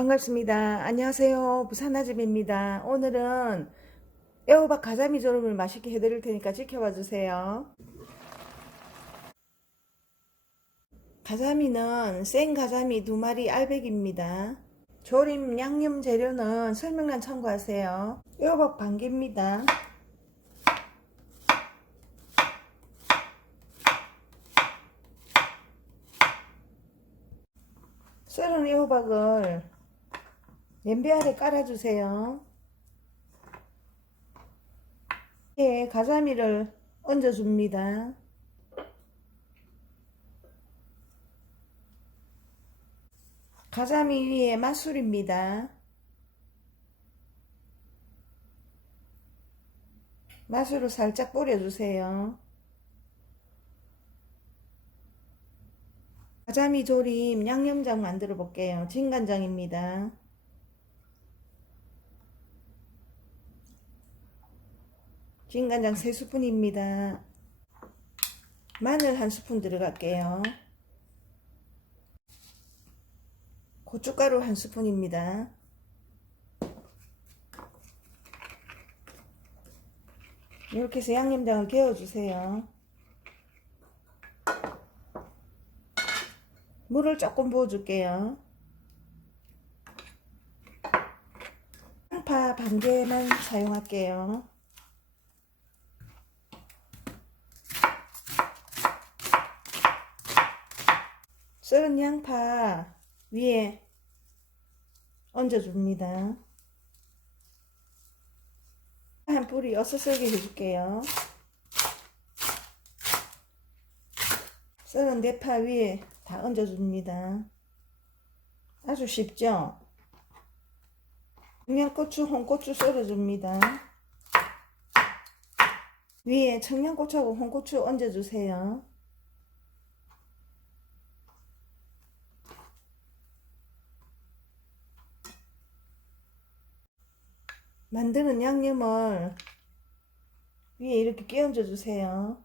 반갑습니다. 안녕하세요. 부산아집입니다. 오늘은 애호박 가자미 조림을 맛있게 해드릴 테니까 지켜봐 주세요. 가자미는 생 가자미 두 마리 알백입니다. 조림 양념 재료는 설명란 참고하세요. 애호박 반 개입니다. 썰은 애호박을 냄비 아래 깔아주세요. 예, 가자미를 얹어줍니다. 가자미 위에 맛술입니다. 맛술을 살짝 뿌려주세요. 가자미 조림 양념장 만들어 볼게요. 진간장입니다. 진간장 3스푼입니다. 마늘 1스푼 들어갈게요. 고춧가루 1스푼입니다. 이렇게 해서 양념장을 개어주세요. 물을 조금 부어줄게요. 양파 반 개만 사용할게요. 썰은 양파 위에 얹어줍니다. 한 뿌리 어슷썰게 해줄게요. 썰은 대파 위에 다 얹어줍니다. 아주 쉽죠? 청양고추, 홍고추 썰어줍니다. 위에 청양고추하고 홍고추 얹어주세요. 만드는 양념을 위에 이렇게 끼얹어 주세요.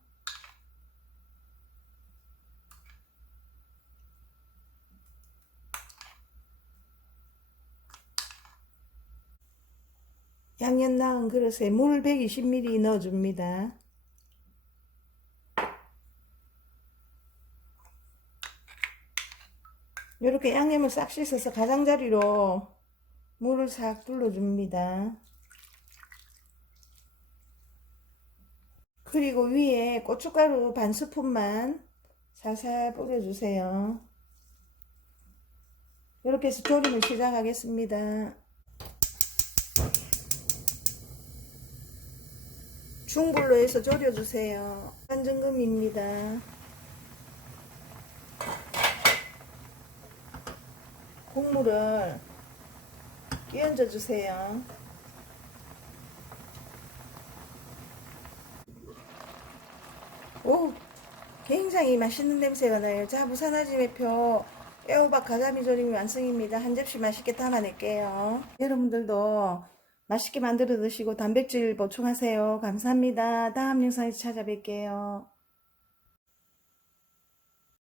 양념 나은 그릇에 물 120ml 넣어줍니다. 이렇게 양념을 싹 씻어서 가장자리로 물을 싹 둘러줍니다. 그리고 위에 고춧가루 반 스푼만 살살 뿌려주세요. 이렇게 해서 조림을 시작하겠습니다. 중불로 해서 졸여주세요. 반증금입니다. 국물을 끼얹어 주세요. 오, 굉장히 맛있는 냄새가 나요. 자, 부산아지 매표 애호박 가자미 조림이 완성입니다. 한 접시 맛있게 담아낼게요. 여러분들도 맛있게 만들어 드시고 단백질 보충하세요. 감사합니다. 다음 영상에서 찾아뵐게요.